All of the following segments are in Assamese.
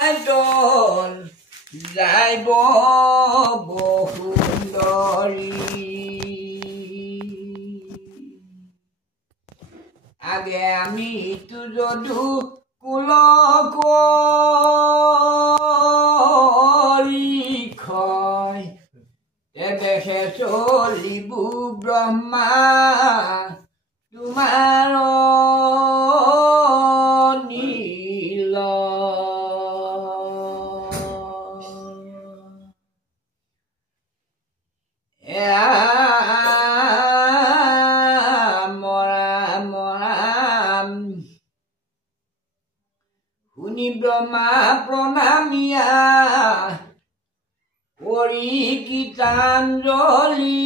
আইতল যাইব বসুন্দৰী আগে আমি ইটো যদু কুল কৰি খয় তেবেহে চলিব ব্ৰহ্মা তোমাৰ নীল শুনি ব্ৰহ্মা প্ৰণামিয়া কৰি গীতাঞ্জলি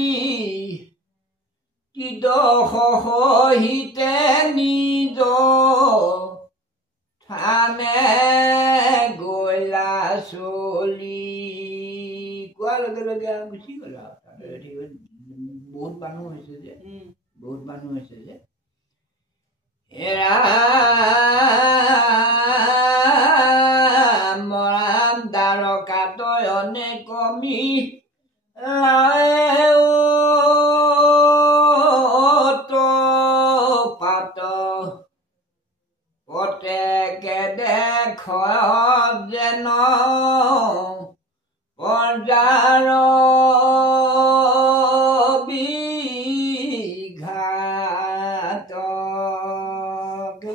সহিতে নিজ থানে গলা চলি কোৱাৰ লগে লগে গুচি গ'ল বহুত মানুহ হৈছে যে এৰা মৰাম দ্বাৰকাতয়নে কমি পাত পতেকে দেখ যেন পৰ্যাৰ বিঘাত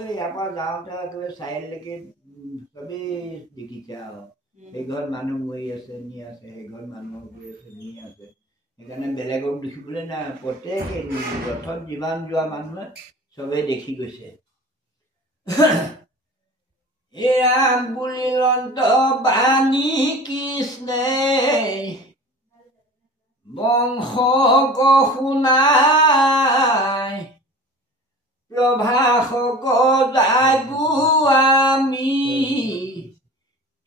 ইয়াৰ পৰা যাওঁতে একেবাৰে চাৰিআলিলৈকে চবেই দেখিছে আৰু সেই ঘৰত মানুহ মৰি আছে নি আছে সেই ঘৰত মানুহ গৈ আছে নি আছে সেইকাৰণে বেলেগক দেখিবলৈ নাই প্ৰত্যেকে ৰথত যিমান যোৱা মানুহে চবেই দেখি গৈছে এয়া বুলিলন্ত বাণী কৃষ্ণে বংশ শুনাই প্ৰভাসক যাইবো আমি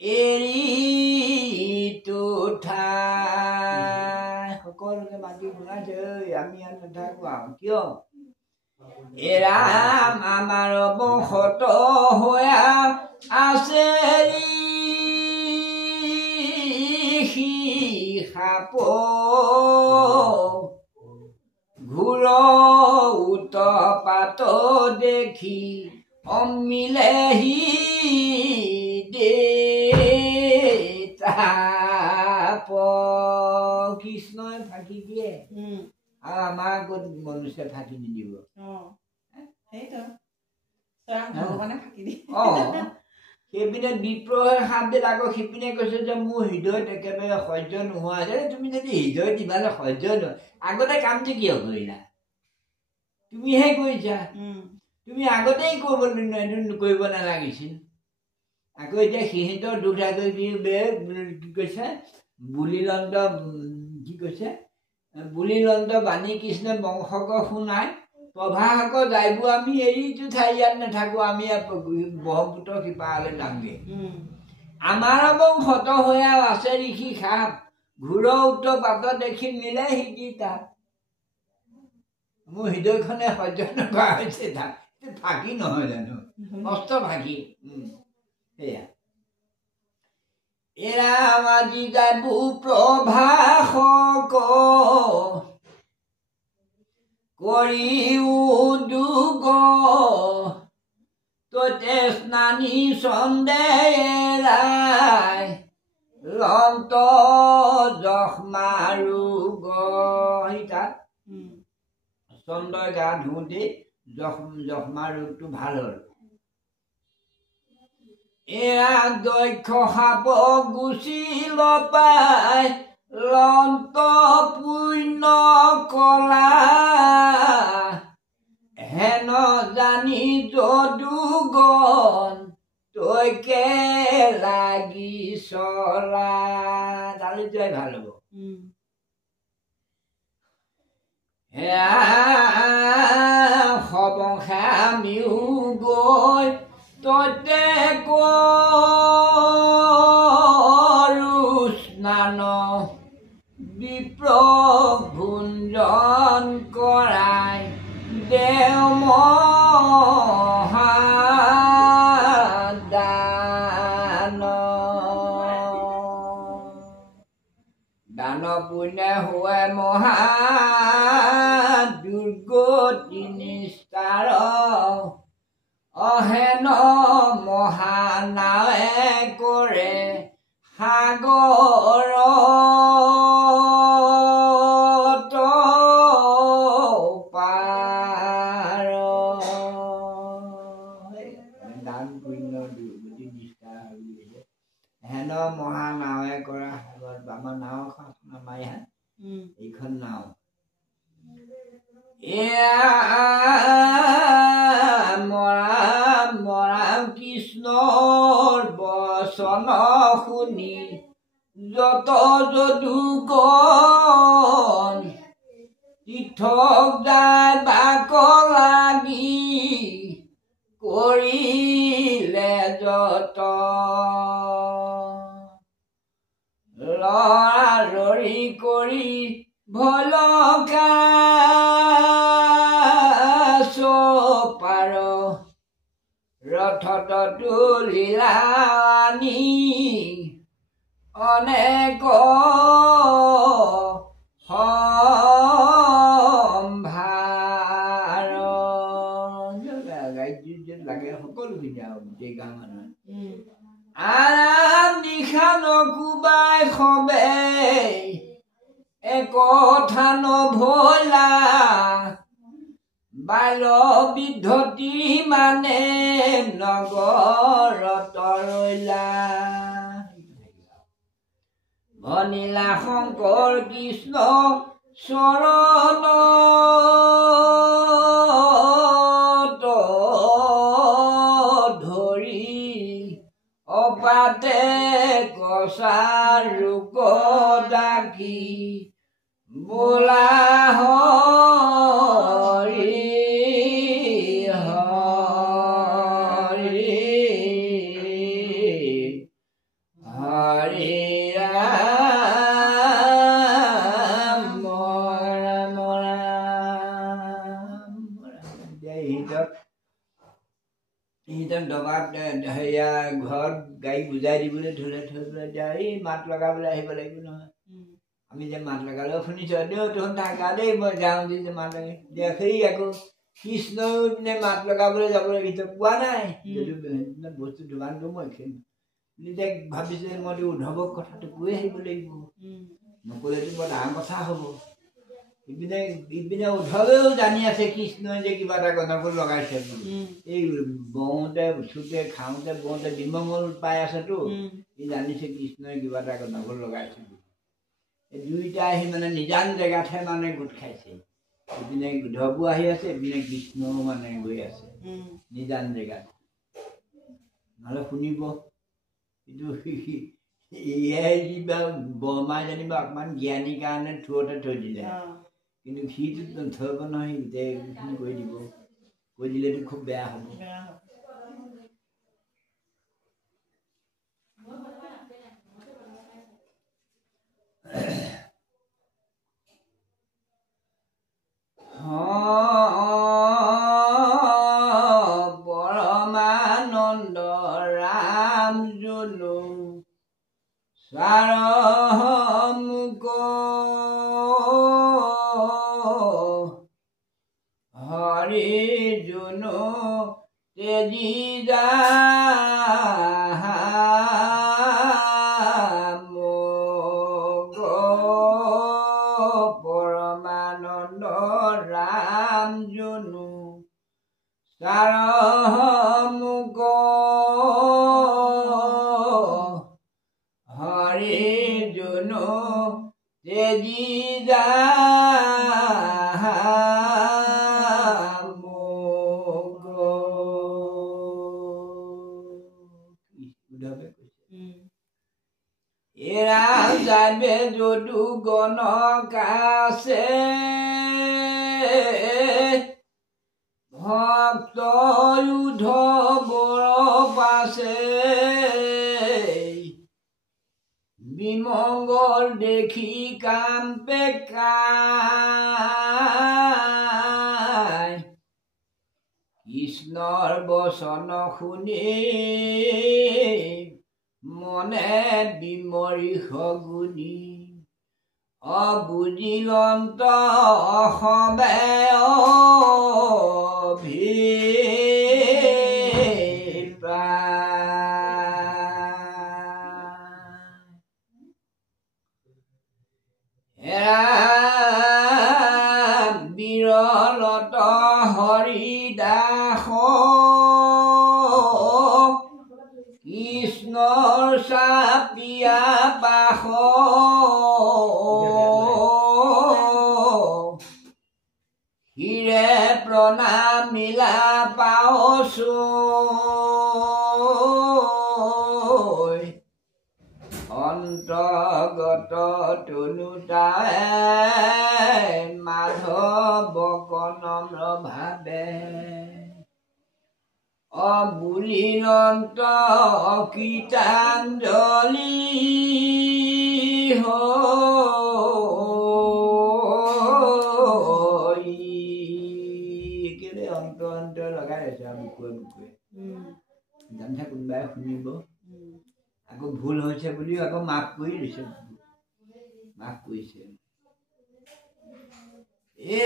এৰি ঠাই সকলোকে মাতি শুনাইছে আমি ইয়াত নাথাকো আৰু কিয় এৰাম আমাৰ বংশত হোৱা আছে সাপ ঘূৰ উৎপাত দেখি অমিলেহি কৃষ্ণই ফাঁকি দিয়ে আৰু আমাৰ আগত মনুষ্যই ফাঁকি নিদিব সেইপিনে বিপ্ৰহে সাপ দিল আকৌ সিপিনে কৈছে যে মোৰ হৃদয়ত একেবাৰে সহ্য নোহোৱা যে তুমি যদি হৃদয়ত ইমানে সহ্য নহয় আগতে কামটো কিয় কৰিলা তুমিহে কৰিছা তুমি আগতেই কৰিব নালাগিছিল আকৌ এতিয়া সিহঁতৰ দুটা কি কৈছে বুলিলন্ত কি কৈছে বুলিলন্ত বাণী কৃষ্ণে বংশক শুনাই প্ৰভাসক যাইব আমি এৰিটো ঠাই ইয়াত নাথাকো আমি ব্ৰহ্মপুত্ৰ সিপাৰলৈ যামগে আমাৰ বংশত হৈ আছে ঋষি সাপ ঘূৰ উৎপাত দেখি মিলে সিজি তাত মোৰ হৃদয়খনে সহ্য নকৰা হৈছে তাত ফাঁকি নহয় জানো মস্ত ফাঁকি সেয়া এৰাম আজি যাব প্ৰভাসক কৰি উদুগ ততে স্নানী সন্দেৰাই লন্ত যক্ষ্মাৰোগ তাত চন্দই গা ধুওঁতে যক্ষ্মা ৰোগটো ভাল হ'ল এয়া দক্ষ সাপ গুচিল পাই লন্ত পুণ্য কলা হেন জানি যদুগণ তৈকে লাগি চলা তালৈ যোৱাই ভাল হ'ব সবংশে আমিও গৈ ততে কৰো স্নান বিপ্ৰ ভুঞ্জন কৰাই দেও মহাদান পুণ্য হোৱে মহা দুৰ্গতি নিস্তাৰ অহেন মহানাৱে কৰে সাগৰ পাৰ দান পুণ্য দুৰ্গতি নিস্তাৰ হেন মহানাৱে কৰা সাগৰ আমাৰ নাওখন আমাৰ ইয়াত এইখন নাও মৰাম কৃষ্ণৰ বচন শুনি যত যদুগণ তীৰ্থক যায় বাক লাগি কৰিলে যত লৰালৰি কৰি ভলকা পাৰ ৰথত তুলিলানি অনেক সম্ভাৰ লাগে সকলোখিনি আৰু গোটেই গাঁও মানুহে আৰাম নিশা নকোবাই সবে একথা নভলা বাল বিদ্ধতি মানে নগৰত ৰৈলা ভনিলা শংকৰ কৃষ্ণ চৰণ ধৰি অপাতে কচা ৰোক ডাকি বোলা হৰি হৰি হৰি ৰাম ৰাম ৰাম ইহঁতক দবাত হেৰিয়া ঘৰত গাড়ী বুজাই দিবলৈ ধৰিলে থৈ পেলাই এতিয়া এই মাত লগাবলৈ আহিব লাগিব নহয় আমি যে মাত লগালেও শুনিছো দেও তহঁত থাকা দেই মই যাওঁ যে মাত লাগে দেখেই আকৌ কৃষ্ণও পিনে মাত লগাবলৈ যাবলৈ ভিতৰত পোৱা নাই যদি বস্তু দোকানটো মই খেলিম নিজে ভাবিছো মইতো উদ্ধৱক কথাটো কৈ আহিব লাগিব নকলেতো বৰ ডাঙৰ কথা হ'ব ইপিনে উদ্ধৱেও জানি আছে কৃষ্ণই যে কিবা এটা গণকত লগাইছে এই বওঁতে উঠোতে খাওঁতে বওঁতে বিমংগল পাই আছেতো সি জানিছে কৃষ্ণই কিবা এটা গণকত লগাইছে দুইটা আহি মানে নিজান জেগাতহে মানে গোট খাইছে ইপিনে উদ্ধৱো আহি আছে ইপিনে কৃষ্ণও মানে গৈ আছে নিজান জেগাত নহ'লে শুনিব কিন্তু এয়াই কিবা বৰমাই যেনিবা অকণমান জ্ঞানীৰ কাৰণে থোৰতে থৈ দিলে কিন্তু সিটো থব নহয় গোটেইখিনি কৈ দিব কৈ দিলেতো খুব বেয়া হ'ব পৰমানন্দ ৰাম জুনু সাৰমুক হৰি জুনু তেজি যা পৰমানন্দ ৰাম জুনু সাৰমুক হৰি জুনু তেজি যা যাবে যদু গণক আছে ভক্ত উদ্ধৱৰ পাছে বিমংগল দেখি কাম্পে কাই কৃষ্ণৰ বচন শুনি মনে বিমৰি সগুনি অবুজিলন্ত অসমে বিৰলত হৰিদাস কৃষ্ণৰ চাপিয়া বাস হিৰে প্ৰণামিলা পাওছো অন্তৰ্গত তনুতাই মাধৱ কনম্ৰ ভাৱে অবুলিলন্ত কীৰ্তাঞ্জলি কেলে অন্ত লগাই আছে মুখে মুখে জানিছা কোনোবাই শুনিব আকৌ ভুল হৈছে বুলি আকৌ মাফ কৰি দিছে মাফ কৰিছে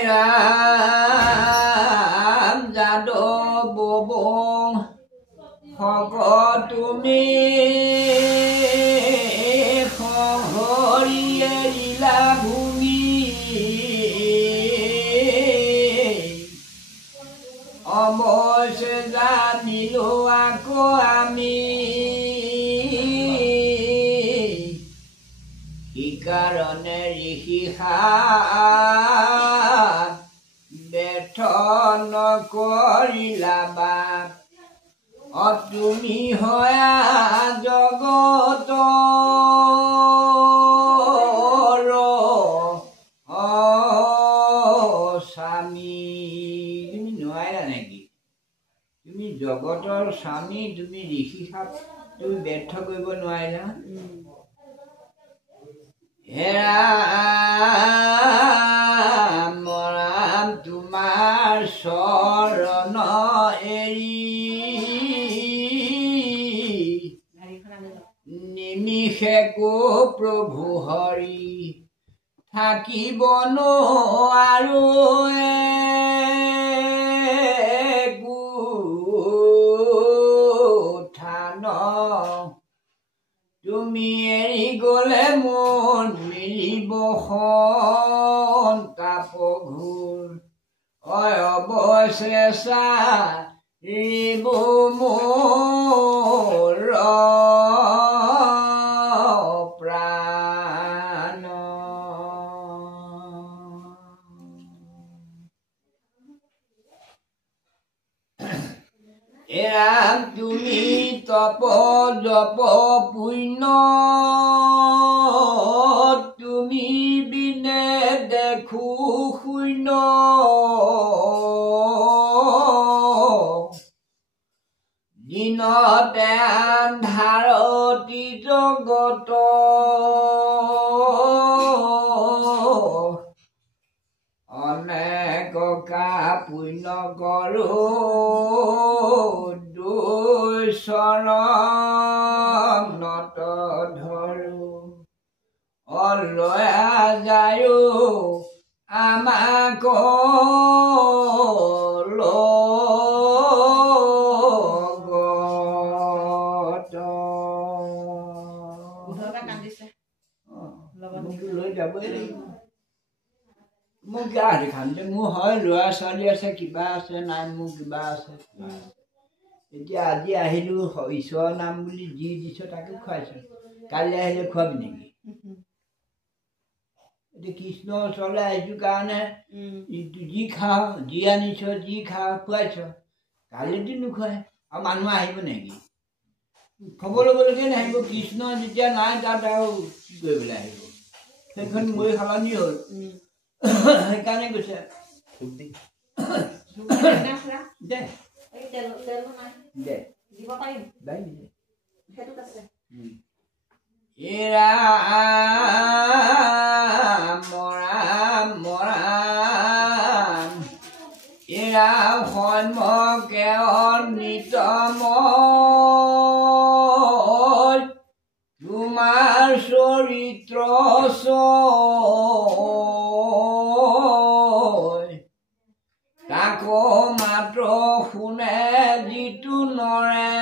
ৰাম যাদৱ ববং হক তুমি হৰিয়ে লীলা ভূমি অৱশ্যে জানিলো আকৌ আমি কাৰণে ঋষি ব্যৰ্থ নকৰিলা বাপ তুমি হয়া জগত স্বামী তুমি নোৱাৰিলা নেকি তুমি জগতৰ স্বামী তুমি ঋষি তুমি ব্যৰ্থ কৰিব নোৱাৰিলা ৰাম ৰাম তোমাৰ শৰণ এৰি নিমিষেকো প্ৰভু হৰি থাকিব নোৱাৰো থান তুমি এৰি গলে মন মিলিব সন্তাপ ঘোৰ অৱশেষা ৰিব মোৰ প্ৰাণ ৰাম তুমি তপ জপ পুণ্য তুমি বিনে দেখো শূন্য দিনতে আন্ধাৰতি জগত অনেক পুণ্য কৰো চৰণত ধৰো অলয়া যায় আমাক লৈ যাবই লাগিব মোক গাড়ী খান্দি মোৰ হয় ল'ৰা ছোৱালী আছে কিবা আছে নাই মোৰ কিবা আছে এতিয়া আজি আহিলো ঈশ্বৰৰ নাম বুলি যি দিছ তাকে খুৱাইছো কাইলৈ আহিলে খুৱাবি নেকি এতিয়া কৃষ্ণৰ ওচৰলৈ আহিছো কাৰণে যি খাওঁ যি আনিছ যি খাওঁ খুৱাইছ কাইলৈতো নোখুৱাই আৰু মানুহ আহিব নেকি খবৰ ল'বলৈকে নাহিব কৃষ্ণ যেতিয়া নাই তাত আৰু কি কৰিবলৈ আহিব সেইখন মই সলনি হ'ল সেইকাৰণে কৈছে দে তোমাৰ চৰিত্ৰ তাকো মাত্ৰ শুনে যিটো নৰে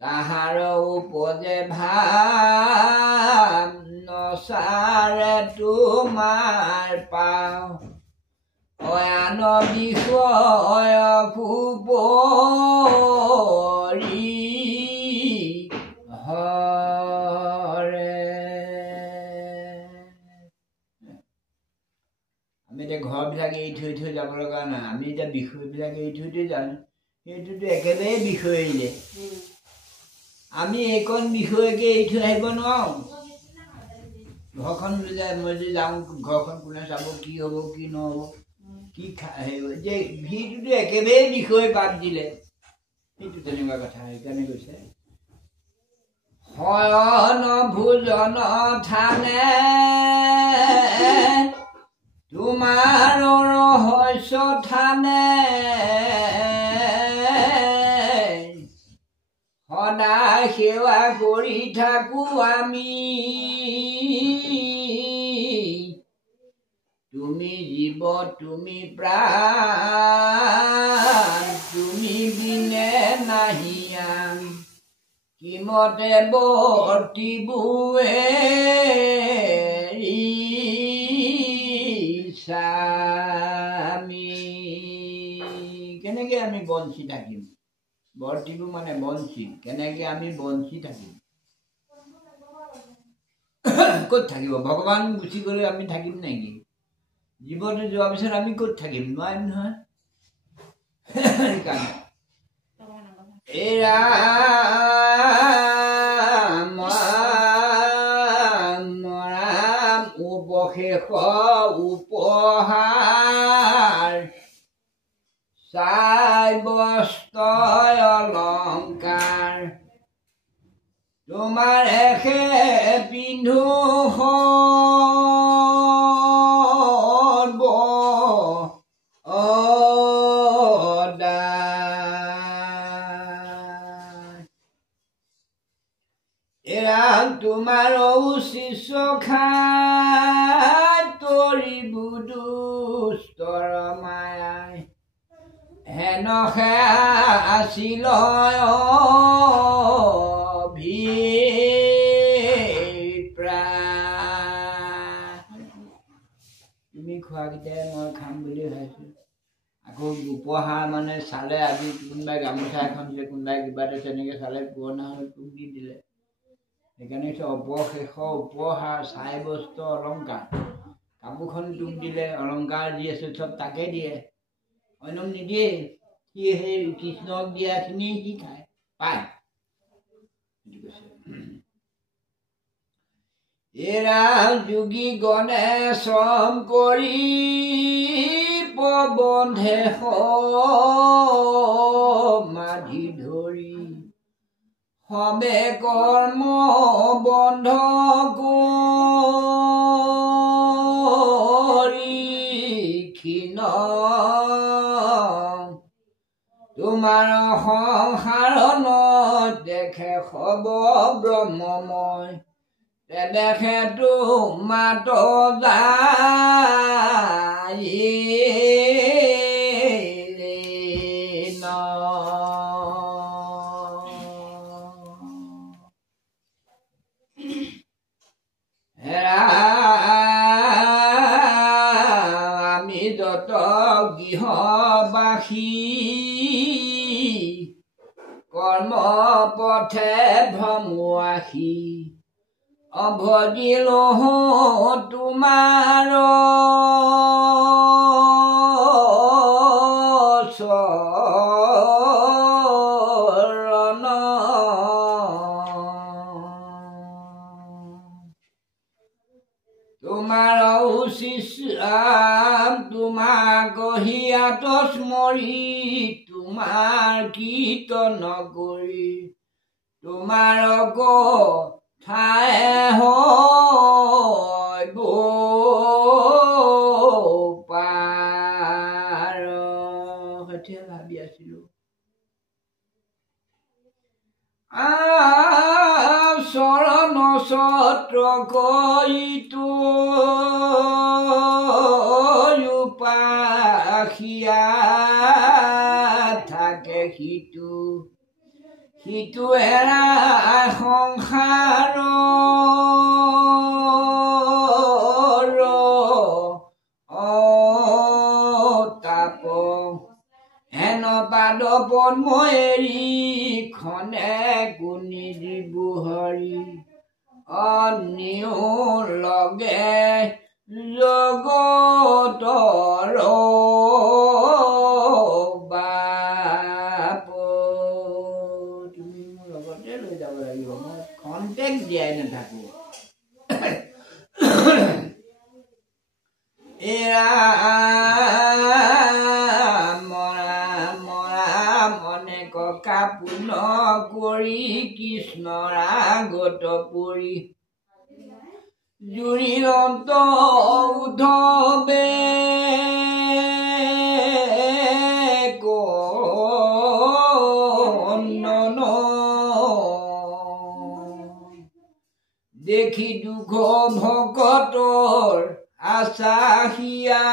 তাহাৰ উপজে ভাৱ নচাৰে তোমাৰ পাওঁ অয়ান বিষয় কুপৰি হৰে। আমি এতিয়া ঘৰবিলাক এৰি থৈ যাব লগা নাই, আমি এতিয়া বিষয়বিলাক এৰি থৈ জানো সেইটোতো একেবাৰে বিষয় এৰিলে আমি এইকণ বিষয়কে এৰি থৈ আহিব নোৱাৰোঁ। ঘৰখন মই যদি যাওঁ ঘৰখন কোনে চাব, কি হ'ব কি নহ'ব, কি যে সিটোতো একেবাৰে বিষয় বাদ দিলে, সেইটো তেনেকুৱা কথা। সেইকাৰণে কৈছে শয়ন ভোজন থানে তোমাৰ ৰহস্য থানে সদায় সেৱা কৰি থাকো আমি তুমি জীৱ তুমি প্ৰাণ তুমি বিনে নাহি আমি কিমতে বৰ্তিবুৱে স্বামী। কেনেকে আমি বঞ্চি থাকিম? বৰ্তিবু মানে বঞ্চি, কেনেকে আমি বঞ্চি থাকিম? ক'ত থাকিব? ভগৱান গুচি গ'লে আমি থাকিম নেকি? জীৱনটো যোৱাৰ পিছত আমি ক'ত থাকিম? নোৱাৰিম নহয়। সেইকাৰণে উপশেষ উপহাৰ চাই বস্ত্ৰ অলংকাৰ তোমাৰ এখে পিন্ধো তোমাৰ শিষ্য খাই তৰিব দুষ্টৰ মায়াই হেনহে আছিল তুমি খোৱাকেইটাই মই খাম বুলি ভাবিছো। আকৌ উপহাৰ মানে চালে আজি কোনোবাই গামোচা এখন দিলে, কোনোবাই কিবা এটা তেনেকে চালে পুৰণা হৈ তোক দি দিলে। সেইকাৰণে অৱশেষ উপহাৰ চাই বস্ত্ৰ অলংকাৰ, কাপোৰখন তোক দিলে, অলংকাৰ দি আছে চব তাকে দিয়ে, অন্যক নিদিয়ে। সি সেই কৃষ্ণক দিয়াখিনি সি খায় পায়। এৰা যোগী গণে শ্ৰম কৰি প্ৰবন্ধে মাধি ধৰি সবে কৰ্ম বন্ধ কৰি ক্ষীণ তোমাৰ সংসাৰ দেখে সব ব্ৰহ্মময় দেখে তোমাত যায় আমি যত গৃহবাসী কৰ্ম পথে ভ্ৰমুৱাসী অভজিলো তোমাৰ চৰণ তোমাৰ শিষ্য তোমাক হিয়াত স্মৰি তোমাৰ কীৰ্তন কৰি তোমাৰ ঠাই হয় পাৰ। সেইটোৱে ভাবি আছিলো। চৰণ ছত্ৰ কৰিতো উপাসিয়া থাকে সিটো সিটো এৰা সংসাৰ তাপ হেন পাদ পদ্ম এৰি খনে কুনি দিবু হৰি অনিও লগে জগতৰ বাপ তুমি মোৰ লগতে লৈ যাব লাগিব মই কণ্টেক্ট দিয়াই নাথাকো এৰা কাপুন কৰি কৃষ্ণৰ আগত পৰি জুৰিলত উধবে কন্দন দেখি দুখ ভকতৰ আশা হিয়া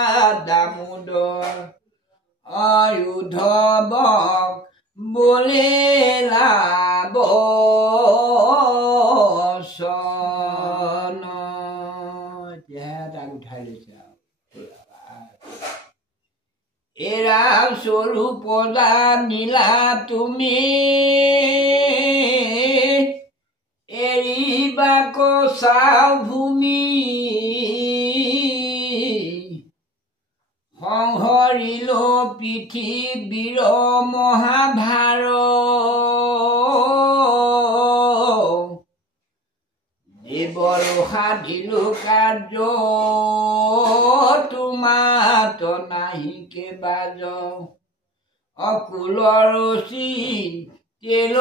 দামোদৰ উদ্ধৱক বলে লাভ চন তাক উঠাই লৈছে এৰা স্বৰূপ নীলা তুমি এৰিবা কচাও ভূমি সংহৰিল পৃথিৱীৰ মহাভাৰ দেৱৰ সাধিলো কাৰ্য তোমাত নাহি কেবাজ অকুলৰ চিন তেল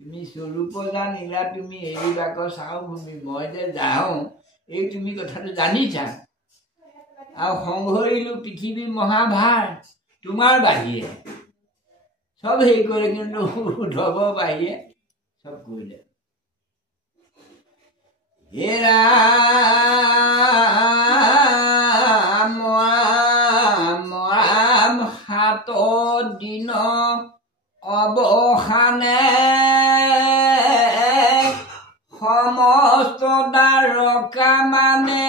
তুমি স্বৰূপ জানিলা তুমি এৰিবাক চাও ভূমি মই যে যাওঁ এই তুমি কথাটো জানিছা আৰু সংহৰিলো পৃথিৱী মহাভাৰ তোমাৰ বাহিৰে সব হেৰি কৰে কিন্তু উদ্ধৱ বাহিৰে সব কৰিলে হেৰা মৰাম সাত দিন অৱসানে সমস্ত দ্বাৰকা মানে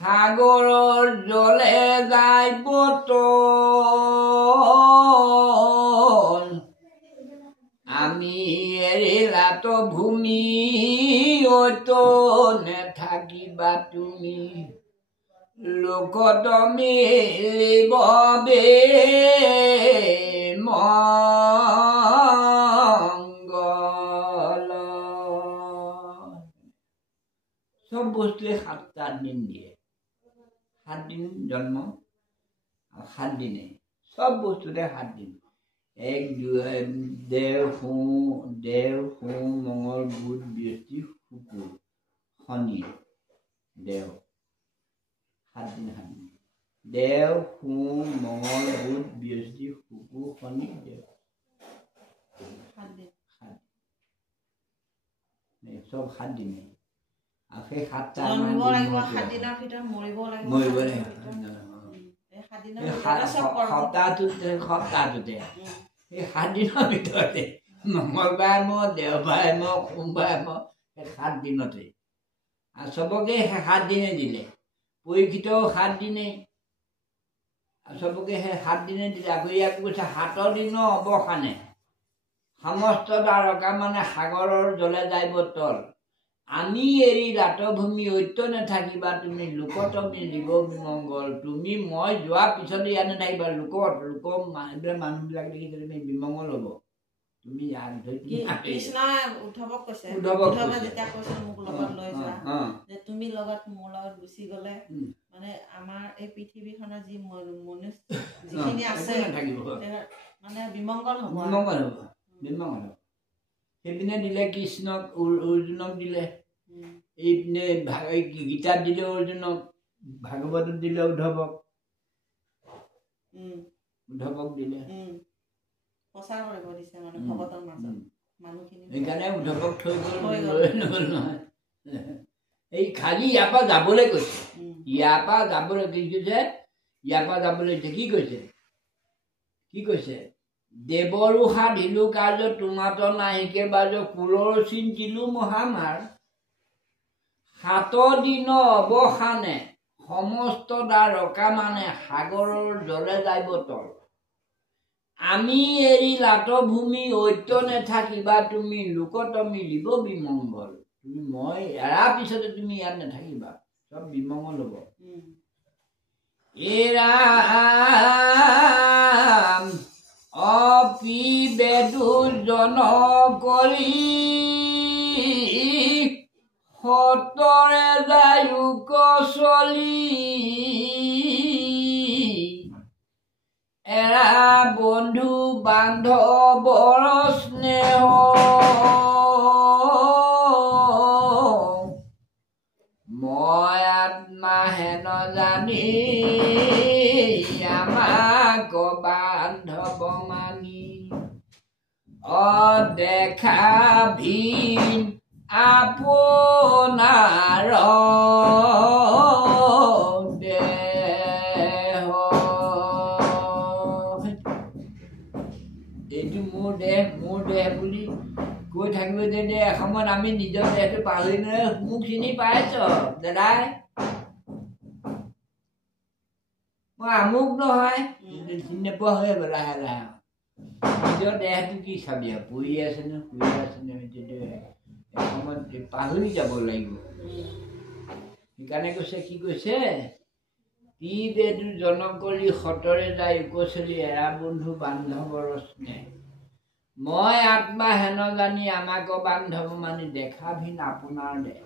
সাগৰৰ জলে যায় বটল আমি এৰিলাত ভূমি অত নেথাকিবা তুমি লোকত মিলিব বে মংগল সব বস্তুৱে 7টা দিন দিয়ে 7 দিন জন্ম আৰু 7 দিনে সব বস্তুতে 7 দিন এক দেও সোম মঙ্গল বুধ বৃহস্পতি শুক্ৰ শনি দেও 7 দিন দেও সোম মঙ্গল বুধ বৃহস্পতি শুক্ৰ শনি দেও 7 দিন সব 7 দিনে আৰু সেই 7টা জন্মিব লাগিব 7 দিনৰ ভিতৰত মৰিব লাগিব সপ্তাহটোতে সেই 7 দিনৰ ভিতৰতে মঙ্গলবাৰ মই দেওবাৰে মই সোমবাৰে মই সেই 7 দিনতে আৰু চবকে 7 দিনে দিলে পৰীক্ষিতও 7 দিনে আৰু চবকে সেই 7 দিনে দিলে আকৌ ইয়াক কৈছে 7 দিনৰ অৱসানে সমস্ত দ্বাৰকা মানে সাগৰৰ জলে যায় বটল আমি এৰি ৰাতভূমি ঐত্য নেথাকিবা তুমি লোকত মিলিব বিমংগল তুমি মই যোৱা পিছত ইয়াত নেথাকিবা লোক মানুহবিলাক দেখি তুমি বিমংগল হ'ব তুমি কৃষ্ণই উদ্ধৱক কৈছে উদ্ধৱে যেতিয়া কৈছে মোক লগত লৈ যোৱা যে তুমি লগত মোৰ লগত গুচি গ'লে মানে আমাৰ এই পৃথিৱীখনৰ যি মনুষ্য যিখিনি আছে মানে বিমংগল হ'ব সেইপিনে দিলে কৃষ্ণক অৰ্জুনক দিলে এইপিনে গীতাত দিলে অৰ্জুনক ভাগৱতত দিলে উদ্ধৱক দিলে সেইকাৰণে উদ্ধৱক থৈ গ'ল নহয় এই খালি ইয়াৰ পৰা যাবলৈ কৈছে ইয়াৰ পৰা যাবলৈ কি কৈছে ইয়াৰ পৰা যাবলৈ কি কৈছে দেৱৰো সাধিলো কাৰ্য তোমাত নাহিকে বাজ কুলৰ চিন্তিলো মহামাৰ 7 দিন অৱসানে সমস্ত দ্বাৰকা মানে সাগৰৰ জলে যাইব তল আমি এৰি লাট ভূমি ঐত্য নেথাকিবা তুমি লোকত মিলিব বিমংগল তুমি মই এৰা পিছতে তুমি ইয়াত নেথাকিবা সব বিমংগল হ'ব এৰাম অপি বেদু জন কৰি সতৰে যায়ুক চলি এৰা বন্ধু বান্ধৱৰ স্নেহ মই আত্মা হেন জানি আমাক বান্ধৱ মানি অদেখা ভিন আপোনাৰ দেহ এইটো মোৰ দেহ বুলি কৈ থাকিব যে এসময়ত আমি নিজৰ দেহটো পাহৰি নহয় মোক চিনি পাইছ দাদাই মই আমুক নহয় চিনি নোপোৱা হৈ লাহে লাহে নিজৰ দেহটো কি চাবি পৰি আছে নে শুই আছে নে এসময়ত পাহৰি যাব লাগিব সেইকাৰণে কৈছে কি কৈছে পি বেদু জন কৰি সতৰে যায় উকচলি এৰা বন্ধু বান্ধৱৰ স্নেহ মই আত্মা হেন জানি আমাক বান্ধৱ মানি দেখা ভিন আপোনাৰ দেহ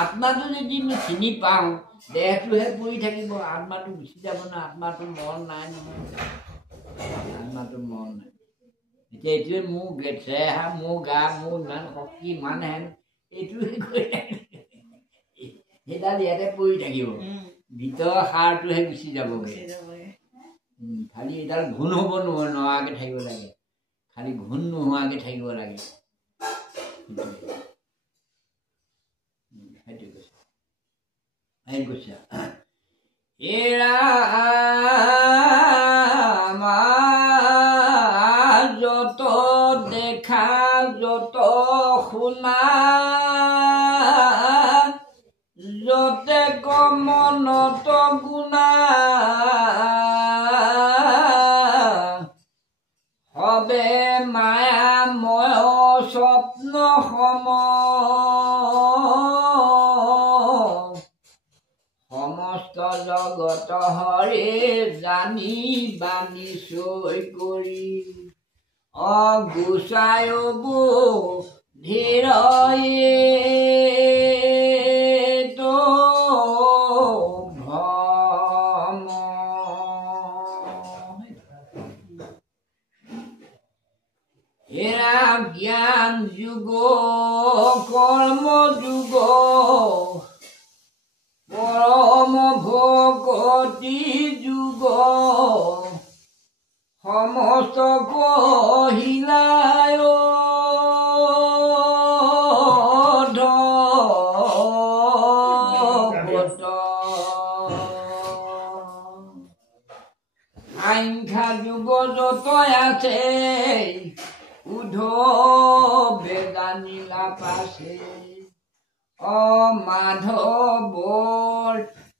আত্মাটো যদি আমি চিনি পাওঁ দেহটোহে পৰি থাকিব আত্মাটো গুচি যাব না আত্মাটো মন নাই নহয় আত্মাটো মন নাই এতিয়া এইটোৱে মোৰ চেহা মোৰ গা মোৰ ইমান শক্তি ইমান হেন এইটোৱে কৈ সেইডাল ইয়াতে পৰি থাকিব ভিতৰৰ সাৰটোহে গুচি যাবগৈ খালি এইডাল ঘূণ হ'ব নোৱাৰাকৈ থাকিব লাগে খালি ঘূণ নোহোৱাকৈ থাকিব লাগে কৈছে এৰা যত দেখা যত শুনা যতে কমনত গুণা হবে মায়াময় স্বপ্ন সম সমস্ত জগত হৰে জানি বাণী চৈ কৰি অগুচায়বো ধীৰ তো ভ্ৰম এৰা জ্ঞান যুগ কৰ্ম যুগ পৰম ভকতি যুগ সমস্ত কহিলায় আইংখা যুগ যত আছে উধ বেদানীলা পাছে মাধৱৰ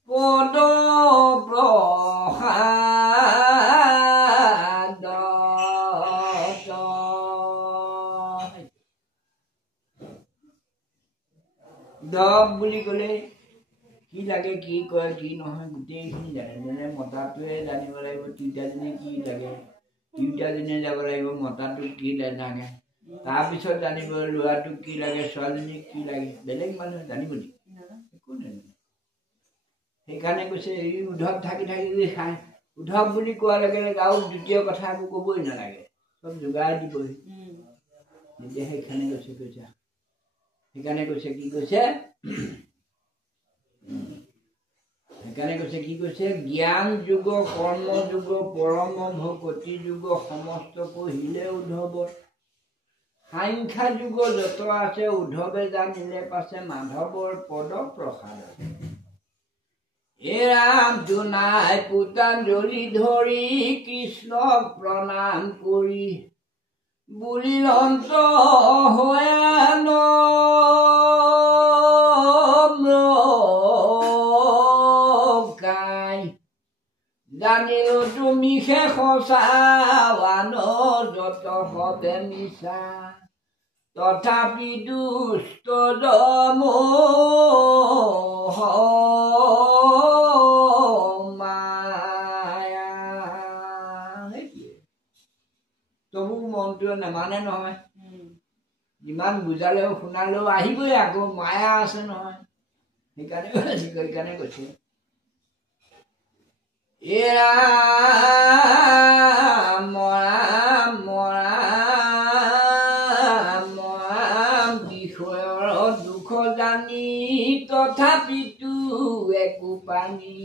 পদ প্ৰসাদ উদ্ধৱ বুলি ক'লে কি লাগে কি কয় কি নহয় গোটেইখিনি জানে যেনে মতাটোৱে জানিব লাগিব তিনিটাজনী কি লাগে তিনিটাজনীয়ে যাব লাগিব মতাটোক কি লাগে তাৰপিছত জানিব ল'ৰাটোক কি লাগে ছোৱালীজনীক কি লাগে বেলেগ মানুহে জানিব নেকি একো নাজানে সেইকাৰণে কৈছে এই উদ্ধৱ থাকি থাকি খায় উদ্ধৱ বুলি কোৱাৰ লগে লগে আৰু দ্বিতীয় কথা একো ক'বই নালাগে সব যোগাৰ দিবহি এতিয়া সেইখানে কৈছে সেইকাৰণে কৈছে কি কৈছে জ্ঞান যুগ কৰ্ম যুগ পৰম ভকতি যুগ সমস্ত পঢ়িলে উদ্ধৱৰ সাংখ্যা যুগ যত আছে উদ্ধৱে জানিলে পাছে মাধৱৰ পদ প্ৰসাদ এৰাম জোনাই পুতাঞ্জলি ধৰি কৃষ্ণক প্ৰণাম কৰি বুলিল অন্ত হয়ান জানিলো তুমি সঁচাৱান যত হবে মিছা তথাপি দুষ্ট জম মায়া তবু মনটোৱে নেমানে নহয় যিমান বুজালেও শুনালেও আহিবই আকৌ মায়া আছে নহয় সেইকাৰণে কৈছে এৰা মৰা বিষয়ৰ দুখ জানি তথাপিতো একো পানী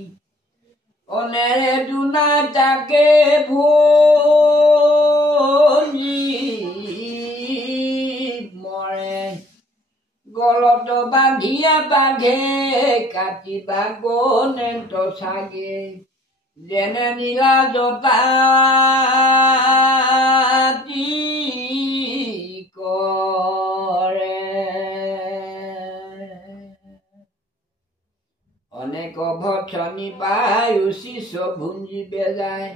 অনেৰে দুনা তাকে ভৰি মৰে গলত বান্ধিয়া বাঘে কাটিবা গনেন্ত চাগে যেনে নীলা জতাতি কৰে অনেক ভক্ষণি পাই উচিত ভুঞ্জি বেজায়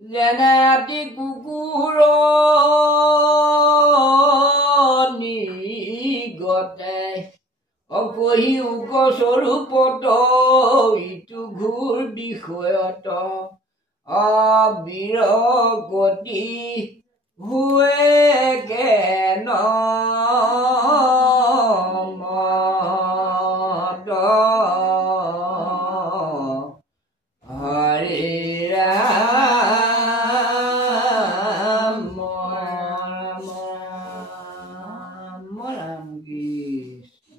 যেনে আতি কুকুৰ নিগতে অকহি উক স্বৰূপত ইটো ঘূৰ বিষয়ত অবীৰ গতি হুৱে জ্ঞান মদ হৰি ৰাম ৰাম কৃষ্ণ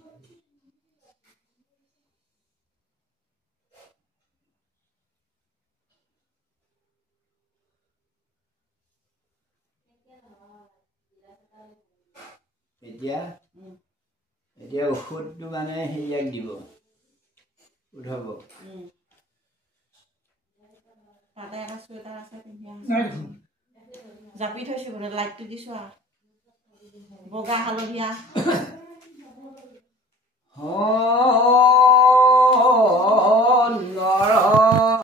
এতিয়া ঔষধটো মানে হেৰিয়াক দিব উদ্ধৱ তাতে এটা চুৱেটাৰ আছে জাপি থৈছো বোলে লাইটটো দিছো বগা হালধীয়া